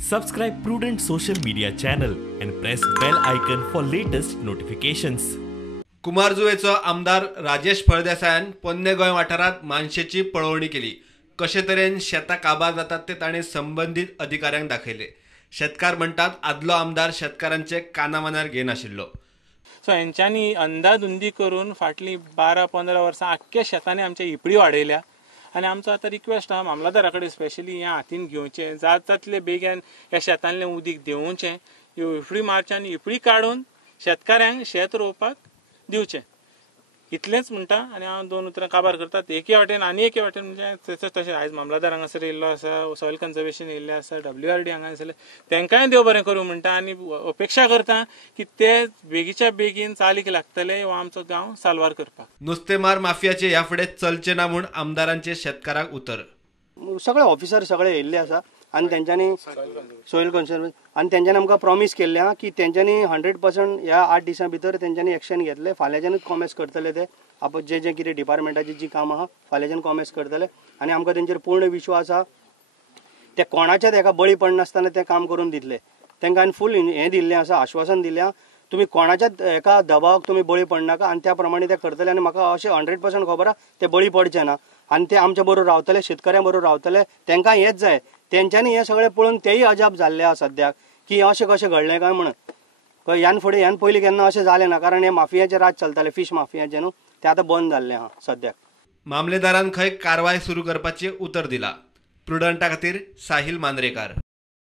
Subscribe Prudent social media channel and press bell icon for latest notifications. कुमारजुवेचो आमदार राजेश फळदेसायान पोन्ने गोंय वाठारात मानशेची पळवणी केली। कशे तरेन शेतां काबार जातात ते ताणें संबंधित अधिकाऱ्यांक दाखयले। शेतकार म्हणटात आदलो आमदार शेतकारांचे कानामनार घेनाशिल्लो। सो हेंच्यांनी अंदाधुंदी करून फाटली 12-15 वर्सां आख्ख्या शेतांनी आमच्या इपडी वाडयल्या आनी आमचो आतां रिक्वेस्ट आहा मामलादारा कडेन स्पेशली हें हातीन घेवचें, जाता तितले बेगीन ह्या शेतांतलें उदीक देंवोवचें, ह्यो इपडी मारच्यो आनी इपडी काडून शेतकाऱ्यांक शेत रोवपाक दिवचें, इतलेंच म्हणटा। आनी हांव दोन उतरां काबार करतात। एके वाटेन आनी एके वाटेन म्हणजे तशें आयज मामलादार हांगासर येयल्लो आसा, सॉयल कन्जर्वेशन येयल्लें आसा, WRD हांगा आसले, तांकांय देव बरें करूं म्हणटा आनी अपेक्षा करता की ते बेगीच्या बेगीन चालीक लागतले हो आमचो गांव साल्वार करपाक। नुस्तेमार माफियाचे ह्या फुडें चलचे ना म्हूण आमदारांचे शेतकाराक उतर। सगळे ऑफिसर सगळे येयल्ले आसा आनी तेंच्यांनी सॉयल कन्जर्वेशन आनी तेंच्यांनी आमकां प्रॉमीस केल्लें आहा की तेंच्यांनी 100% ह्या 8 दिसां भितर तेंच्यांनी एक्शन घेतले। फाल्यांच्यानूच कॉमेस करतले ते आपण जे कितें डिपार्टमेंटाची जी कामां आहा फाल्यांच्यान कॉमेस करतले आनी आमकां तेंचेर पूर्ण विश्वास आहा। ते कोणाच्याच एका बळी पडनासतना ते काम करून दितले। तांकां आनी फूल हें दिल्लें आसा, आश्वासन दिल्लें आहा तुमी कोणाच्याच एका दबावाक तुमी बळी पडनाका आनी त्या प्रमाणे ते करतले। आनी म्हाका अशें 100% खबर आहा ते बळी पडचे ना आनी ते आमच्या बरोबर रावतले, शेतकऱ्यां बरोबर रावतले। तांकां हेंच जाय, तेंच्यांनी हें सगळें पळोवन तेय अजाप जाल्ले आहा सद्याक की अशें कशें घडलें काय म्हणून। ह्यान पयलीं केन्ना अशें जालें ना, कारण हे माफियाचे राज चलताले, फीश माफियाचे न्हू, ते आतां बंद जाल्लें आहा सद्याक। मामलेदारान खंय कारवाय सुरू करपाचे उतर दिला। प्रुडंटा खातीर साहिल मांद्रेकार।